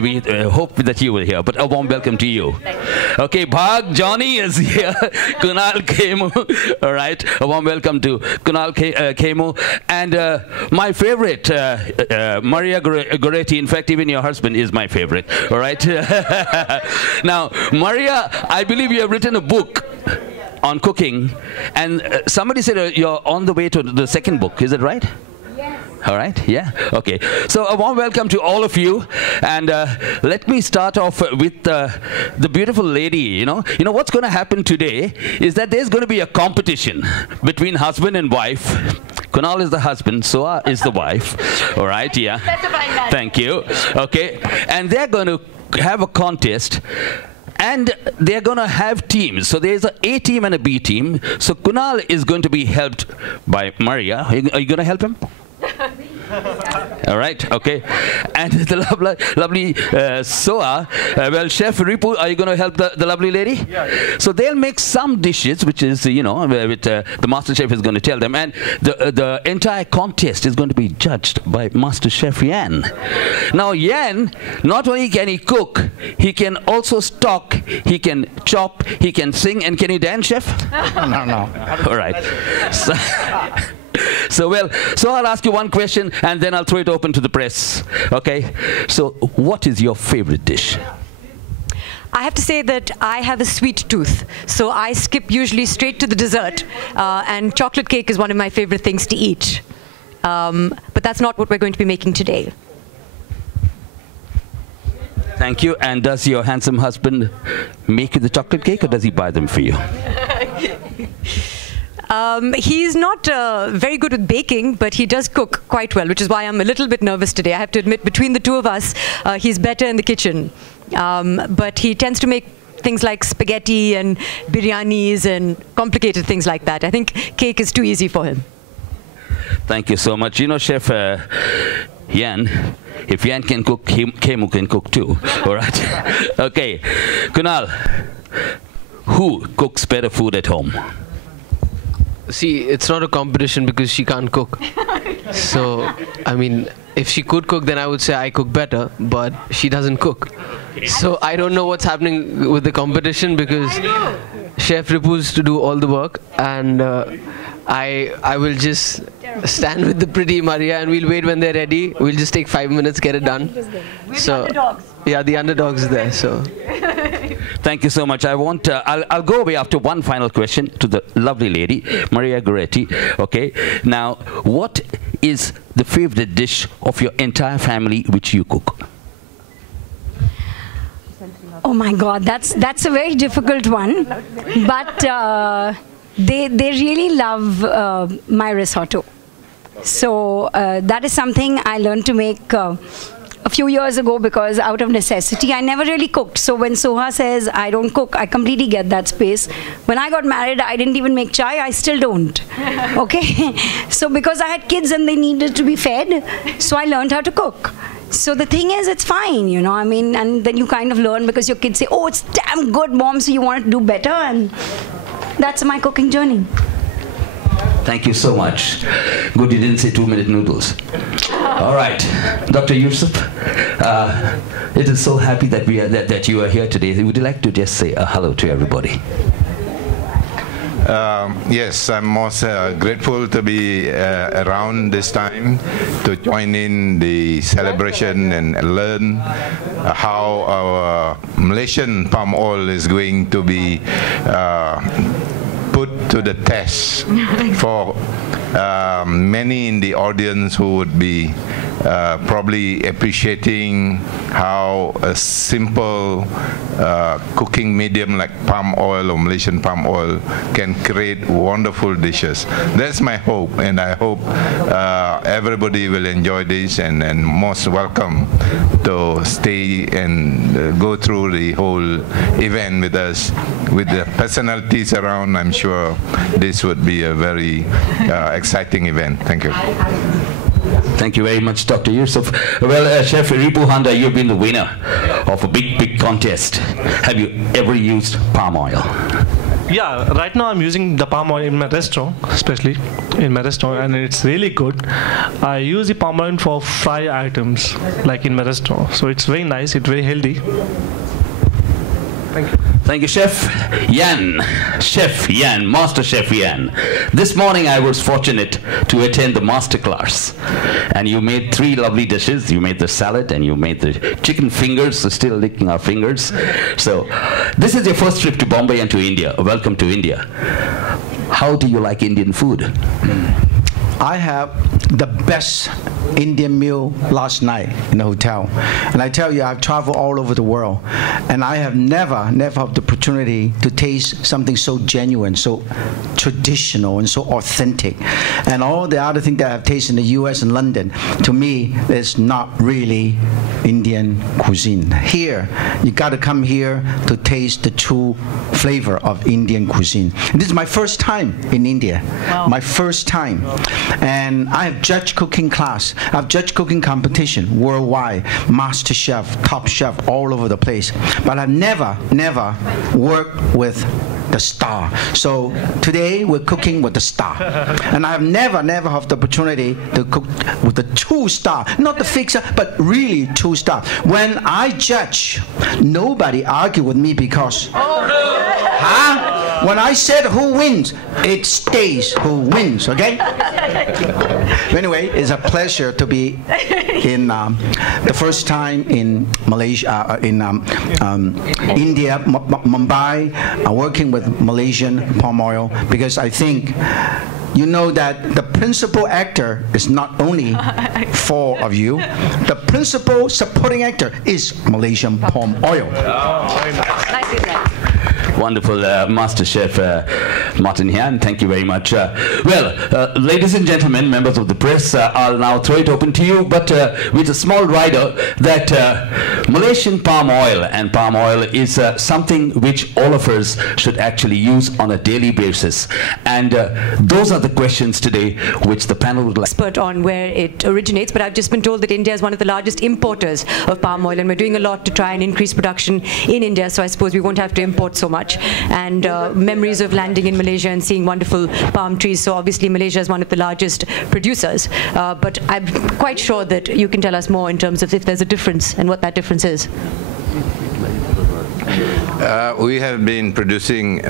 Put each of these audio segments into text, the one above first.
we hope that you will hear. But a warm welcome to you. Okay, Bhag Johnny is here. Kunal Khemu. All right, a warm welcome to Kunal Khemu. And my favorite, Maria Goretti. In fact, even your husband is my favorite. All right. Now, Maria, I believe you have written a book on cooking, and somebody said you're on the way to the second book. Is it right? Yes. All right. Yeah. Okay. So a warm welcome to all of you, and let me start off with the beautiful lady. You know what's going to happen today is that there's going to be a competition between husband and wife. Kunal is the husband, Soha is the wife. All right. Yeah. Thank you. Okay. And they're going to have a contest. And they're going to have teams. So there's an A team and a B team. So Kunal is going to be helped by Maria. Are you going to help him? All right, okay. And the lovely Soha, well, Chef Ripu, are you going to help the lovely lady? Yeah. So they'll make some dishes, which is, with the Master Chef is going to tell them. And the entire contest is going to be judged by Master Chef Yan. Now, Yan, not only can he cook, he can also stock, he can chop, he can sing, and can he dance, Chef? No. All right. So, I'll ask you one question, and then I'll throw it open to the press. Okay? So, what is your favorite dish? I have to say that I have a sweet tooth, so I skip usually straight to the dessert, and chocolate cake is one of my favorite things to eat. But that's not what we're going to be making today. Thank you. And does your handsome husband make the chocolate cake, or does he buy them for you? He's not very good with baking, but he does cook quite well, which is why I'm a little bit nervous today. I have to admit, between the two of us, he's better in the kitchen. But he tends to make things like spaghetti and biryanis and complicated things like that. I think cake is too easy for him. Thank you so much. Chef Yan, if Yan can cook, Khemu can cook too. All right? Okay. Kunal, who cooks better food at home? See, it's not a competition because she can't cook. So, I mean, if she could cook, then I would say I cook better, but she doesn't cook. So I don't know what's happening with the competition because Chef Ripu's to do all the work, and I will just stand with the pretty Maria, and we'll wait when they're ready. We'll just take 5 minutes, get it done. So, yeah, the underdogs there. So. Thank you so much. I'll go away after one final question to the lovely lady, Maria Goretti. Okay. Now, what is the favorite dish of your entire family which you cook? Oh my God, that's a very difficult one. But they really love my risotto. So that is something I learned to make a few years ago because out of necessity. I never really cooked. So when Soha says I don't cook, I completely get that space. When I got married, I didn't even make chai. I still don't. Okay? So because I had kids and they needed to be fed, so I learned how to cook. So the thing is, it's fine, I mean, and then you kind of learn because your kids say, oh, it's damn good, Mom, so you want to do better, and that's my cooking journey. Thank you so much. Good, you didn't say 2-minute noodles. All right, Dr. Yusuf, it is so happy that that you are here today. Would you like to just say a hello to everybody? Yes, I'm most grateful to be around this time to join in the celebration and learn how our Malaysian palm oil is going to be put to the test for many in the audience who would be probably appreciating how a simple cooking medium like palm oil or Malaysian palm oil can create wonderful dishes. That's my hope, and I hope everybody will enjoy this, and most welcome to stay and go through the whole event with us. With the personalities around, I'm sure this would be a very exciting event. Thank you. Thank you very much, Dr. Yusuf. Well, Chef Ripu Handa, you've been the winner of a big contest. Have you ever used palm oil? Yeah, right now I'm using the palm oil in my restaurant, especially in my restaurant, and it's really good. I use the palm oil for fry items, like in my restaurant. So it's very nice, it's very healthy. Thank you. Thank you, Chef Yan. Chef Yan, Master Chef Yan. This morning I was fortunate to attend the master class. And you made 3 lovely dishes. You made the salad and you made the chicken fingers, so still licking our fingers. So this is your first trip to Bombay and to India. Welcome to India. How do you like Indian food? I have the best Indian meal last night in the hotel. And I tell you, I've traveled all over the world. And I have never had the opportunity to taste something so genuine, so traditional, and so authentic. And all the other things that I've tasted in the US and London, to me, is not really Indian cuisine. Here, you got to come here to taste the true flavor of Indian cuisine. And this is my first time in India. Wow. My first time. And I have judged cooking class. I've judged cooking competition worldwide, master chef, top chef, all over the place. But I've never worked with the star. So today we're cooking with the star. And I have never had the opportunity to cook with the 2-star, not the fixer, but really 2-star. When I judge, nobody argue with me because, when I said who wins, it stays who wins, okay? Anyway, it's a pleasure to be in the first time in Malaysia, in India, Mumbai, working with Malaysian palm oil, because I think you know that the principal actor is not only 4 of you, the principal supporting actor is Malaysian palm oil. Nicely said. Wonderful, Master Chef Martin Hian. Thank you very much. Ladies and gentlemen, members of the press, I'll now throw it open to you, but with a small rider that Malaysian palm oil and palm oil is something which all of us should actually use on a daily basis. And those are the questions today which the panel would like. Expert on where it originates, but I've just been told that India is one of the largest importers of palm oil, and we're doing a lot to try and increase production in India, so I suppose we won't have to import so much. And memories of landing in Malaysia and seeing wonderful palm trees, so obviously Malaysia is one of the largest producers. But I'm quite sure that you can tell us more in terms of if there's a difference and what that difference is. We have been producing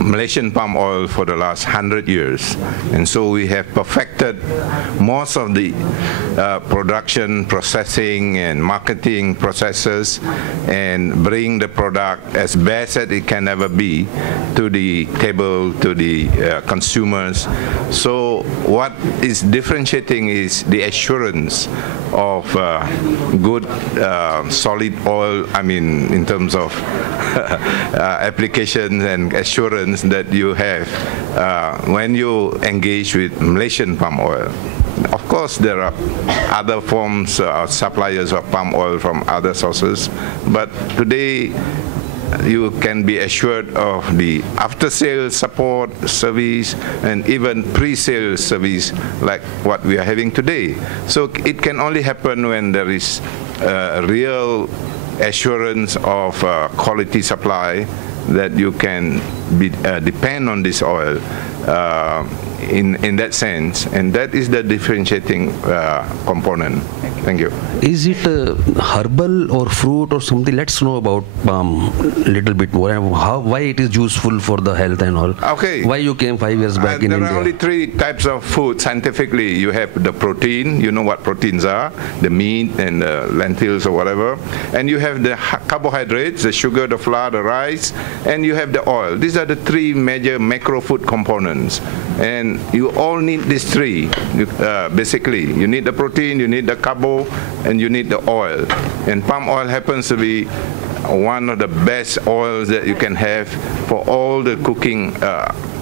Malaysian palm oil for the last 100 years, and so we have perfected most of the production, processing, and marketing processes, and bring the product as best as it can ever be to the table, to the consumers. So what is differentiating is the assurance of good solid oil, I mean in terms of applications and assurance that you have when you engage with Malaysian palm oil. Of course, there are other forms of suppliers of palm oil from other sources, but today you can be assured of the after-sales support service and even pre-sale service like what we are having today. So it can only happen when there is real assurance of quality supply, that you can depend on this oil in that sense, and that is the differentiating component. Thank you. Is it herbal or fruit or something? Let's know about palm a little bit more. Why it is useful for the health and all. Okay. Why you came 5 years back in India? There are only 3 types of food scientifically. You have the protein, you know what proteins are, the meat and the lentils or whatever. And you have the carbohydrates, the sugar, the flour, the rice, and you have the oil. These are the 3 major macro food components. And you all need these 3, basically. You need the protein, you need the carbo, and you need the oil. And palm oil happens to be one of the best oils that you can have for all the cooking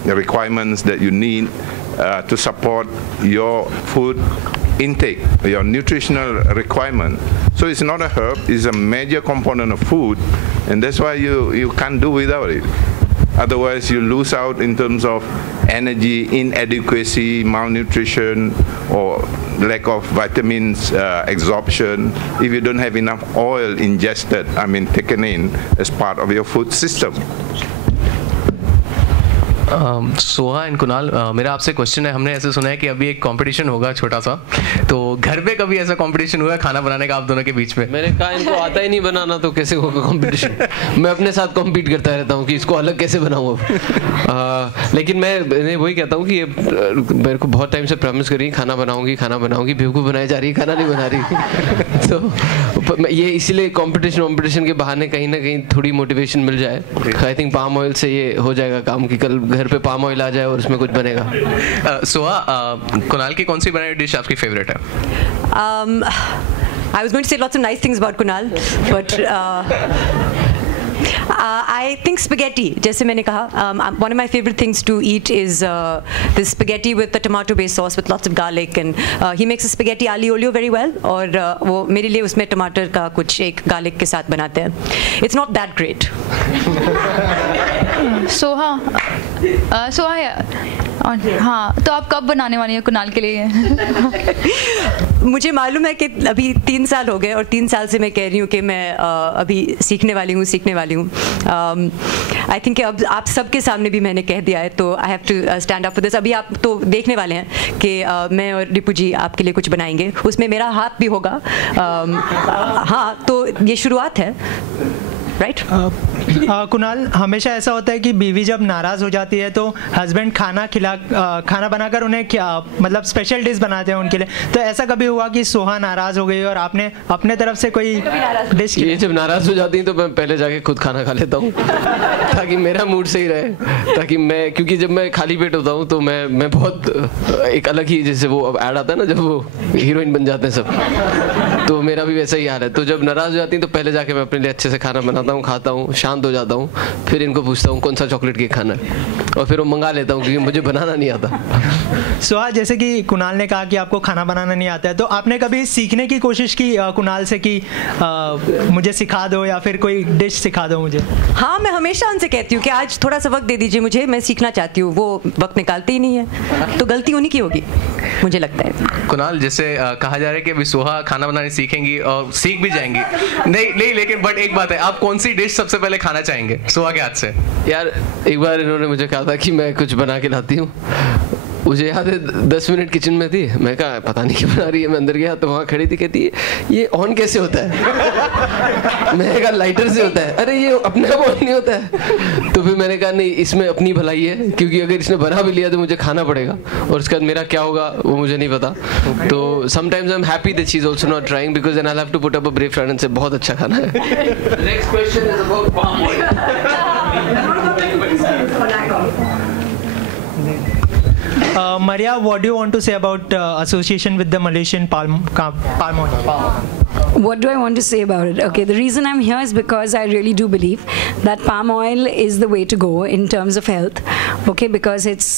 requirements that you need to support your food intake, your nutritional requirement. So it's not a herb, it's a major component of food, and that's why you can't do without it. Otherwise, you lose out in terms of energy inadequacy, malnutrition, or lack of vitamins absorption if you don't have enough oil ingested, I mean taken in as part of your food system. Soha and Kunal, मेरा आपसे question है, हमने ऐसे सुना है कि अभी एक कंपटीशन होगा छोटा सा, तो घर पे कभी ऐसा कंपटीशन हुआ है खाना बनाने का आप दोनों के बीच में? मैंने कहा इनको आता ही नहीं बनाना तो कैसे होगा कंपटीशन। मैं अपने साथ कॉम्पीट करता रहता हूँ कि इसको अलग कैसे बनाऊँ अब। लेकिन मैं वही कहता हूँ कि मेरे को बहुत टाइम से प्रॉमिस करी खाना बनाऊंगी, बेवकूफ़ बनाई जा रही है, खाना नहीं बना रही। तो ये इसीलिए कंपटीशन के बहाने कहीं ना कहीं थोड़ी मोटिवेशन मिल जाए। आई थिंक पाम ऑयल से ये हो जाएगा काम कि कल घर पे पाम ऑयल आ जाए और उसमें कुछ बनेगा। सोहा, कुणाल की कौन सी बनाई डिश आपकी फेवरेट है? I was going to say lots of nice things about Kunal, but I think spaghetti, जैसे मैंने कहा, one of my favorite things to eat is this spaghetti with the tomato-based sauce with lots of garlic, and he makes a spaghetti aglio olio very well, और वो मेरे लिए उसमें टमाटर का कुछ एक garlic के साथ बनाते हैं. It's not that great. Soha, हाँ, तो आप कब बनाने वाली हैं कुणाल के लिए? मुझे मालूम है कि अभी 3 साल हो गए और 3 साल से मैं कह रही हूँ कि मैं अभी सीखने वाली हूँ. आई थिंक अब आप सबके सामने भी मैंने कह दिया है, तो I have to stand up for this. अभी आप तो देखने वाले हैं कि मैं और रिपू जी आपके लिए कुछ बनाएंगे, उसमें मेरा हाथ भी होगा. हाँ, तो ये शुरुआत है. राइट कुणाल, हमेशा ऐसा होता है कि बीवी जब नाराज़ हो जाती है तो हस्बैंड खाना बनाकर उन्हें मतलब स्पेशल डिश बनाते हैं उनके लिए. तो ऐसा कभी हुआ कि सोहा नाराज़ हो गई और आपने अपने तरफ से कोई डिश? ये जब नाराज़ हो जाती हैं तो मैं पहले जाके खुद खाना खा लेता हूँ ताकि मेरा मूड सही रहे, ताकि मैं, क्योंकि जब मैं खाली पेट होता हूँ तो मैं बहुत एक अलग ही, जैसे वो अब ऐड आता है ना जब वो हीरोइन बन जाते हैं सब, तो मेरा भी वैसा ही हाल है. तो जब नाराज़ हो जाती हैं तो पहले जाके मैं अपने लिए अच्छे से खाना बनाता हूँ, खाता हूँ, शांत हो जाता हूँ, फिर इनको पूछता हूँ कौन सा चॉकलेट केक खाना है, और फिर वो मंगा लेता हूँ क्योंकि मुझे बनाना नहीं आता. सोहा, जैसे कि कुणाल ने कहा कि आपको खाना बनाना नहीं आता है, तो आपने कभी सीखने की कोशिश की कुणाल से कि मुझे सिखा दो या फिर कोई डिश सिखा दो मुझे? हाँ, मैं हमेशा उनसे कहती हूँ कि आज थोड़ा सा वक्त दे दीजिए मुझे, मैं सीखना चाहती हूँ. वो वक्त निकालते ही नहीं है, तो गलती उन्हीं की होगी मुझे लगता है. कुणाल, जैसे कहा जा रहा है कि अभी सोहा खाना बनाने सीखेंगी और सीख भी जाएंगी. नहीं, लेकिन बट एक बात है, आप कौन सी डिश सबसे पहले खाना चाहेंगे सोहा के हाथ से? यार, एक बार इन्होंने मुझे कहा था कि मैं कुछ बना के लाती हूँ. मुझे याद है 10 मिनट किचन में थी, मैं कहा पता नहीं क्या बना रही है. मैं अंदर गया तो वहाँ खड़ी थी, कहती है ये ऑन कैसे होता है? मैंने कहा लाइटर से होता है. अरे ये अपने आप ऑन नहीं होता है. तो फिर मैंने कहा नहीं, इसमें अपनी भलाई है, क्योंकि अगर इसने बना भी लिया तो मुझे खाना पड़ेगा और उसके बाद मेरा क्या होगा वो मुझे नहीं पता. तो sometimes I am happy that she is also not trying, because then I have to put up a brave front and say बहुत अच्छा खाना है. Next question is about palm oil. Maria, what do you want to say about association with the Malaysian palm oil? What do I want to say about it? Okay, the reason I'm here is because I really do believe that palm oil is the way to go in terms of health. Okay, because it's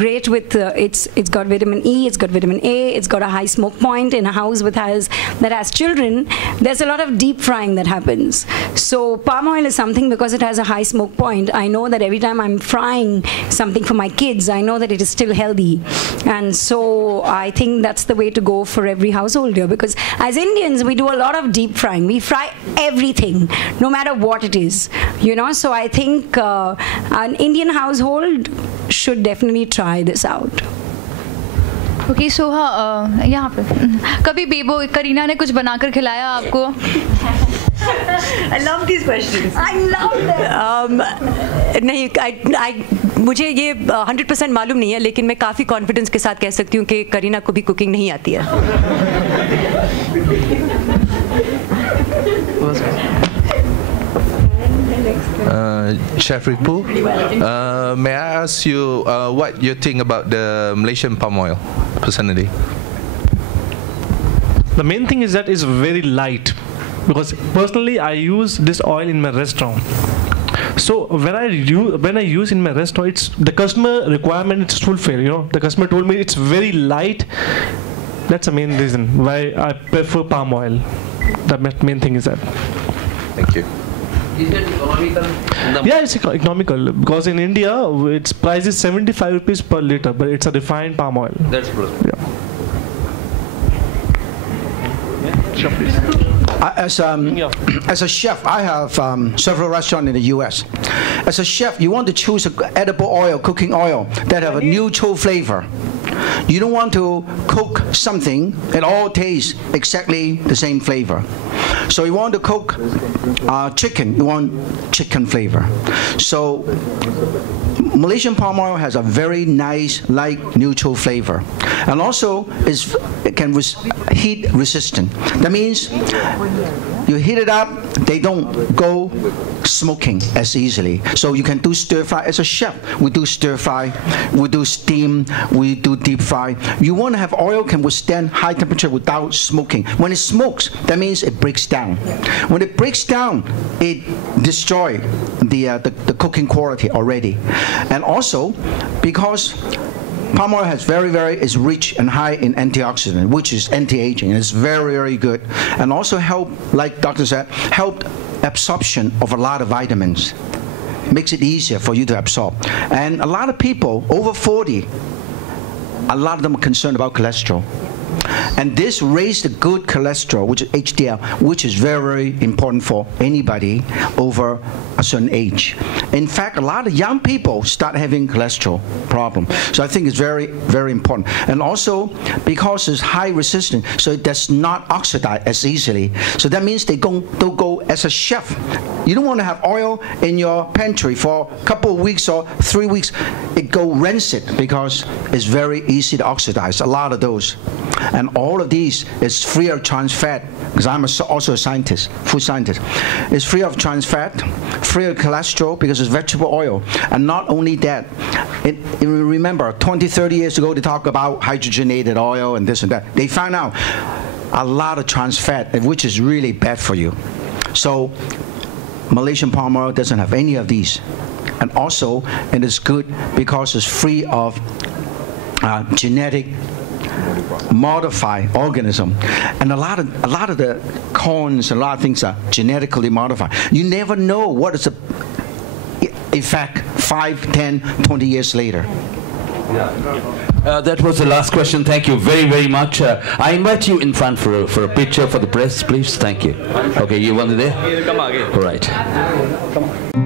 great with it's got vitamin E, it's got vitamin A, it's got a high smoke point. In a house that has children, there's a lot of deep frying that happens. So palm oil is something, because it has a high smoke point, I know that every time I'm frying something for my kids, I know that it is still healthy. And so I think that's the way to go for every household here, because as Indians, we do a lot of deep frying. We fry everything, no matter what it is, you know. So I think an Indian household should definitely try this out. Okay, Soha, यहाँ पे कभी बेबो करीना ने कुछ बनाकर खिलाया आपको? I love these questions. I love them. नहीं, मुझे ये 100% मालूम नहीं है, लेकिन मैं काफ़ी कॉन्फिडेंस के साथ कह सकती हूँ कि करीना को भी कुकिंग नहीं आती है. Chef Ripu, may I ask you what you think about the Malaysian palm oil, personally? The main thing is that it's very light, because personally I use this oil in my restaurant. So when I use in my restaurant, the customer requirement is fulfilled. You know, the customer told me it's very light. That's the main reason why I prefer palm oil. The main thing is that. Thank you. Is it economical? Yeah, it's economical, because in India its price is 75 rupees per liter, but it's a refined palm oil. That's good. Yeah. Sure, please. As a chef, I have several restaurants in the U.S. As a chef, you want to choose an edible oil, cooking oil, that have a neutral flavor. You don't want to cook something that all tastes exactly the same flavor. So you want to cook chicken, you want chicken flavor. So Malaysian palm oil has a very nice, light, neutral flavor. And also, it can heat resistant. That means you heat it up, they don't go smoking as easily. So you can do stir fry. As a chef, we do stir fry, we do steam, we do deep fry. You want to have oil can withstand high temperature without smoking. When it smokes, that means it breaks down. When it breaks down, it destroys the cooking quality already. And also, because palm oil is rich and high in antioxidant, which is anti-aging. It's very, very good. And also help, like Doctor said, help absorption of a lot of vitamins. Makes it easier for you to absorb. And a lot of people over 40, a lot of them are concerned about cholesterol. And this raised the good cholesterol, which is HDL, which is very, very important for anybody over a certain age. In fact, a lot of young people start having cholesterol problem. So I think it's very, very important. And also, because it's high resistant, so it does not oxidize as easily. So that means they don't go as a chef. You don't want to have oil in your pantry for a couple of weeks or 3 weeks. It go rancid because it's very easy to oxidize, a lot of those. And all of these is free of trans fat, because I'm also a scientist, food scientist. It's free of trans fat, free of cholesterol, because it's vegetable oil. And not only that, remember 20, 30 years ago they talked about hydrogenated oil and this and that. They found out a lot of trans fat, which is really bad for you. So Malaysian palm oil doesn't have any of these. And also, it is good because it's free of genetic modified organism, and a lot of the corns, a lot of things are genetically modified. You never know what is the effect 5, 10, 20 years later. That was the last question. Thank you very, very much. I invite you in front for a picture for the press, please. Thank you. Okay, you want it there? All right. Come on.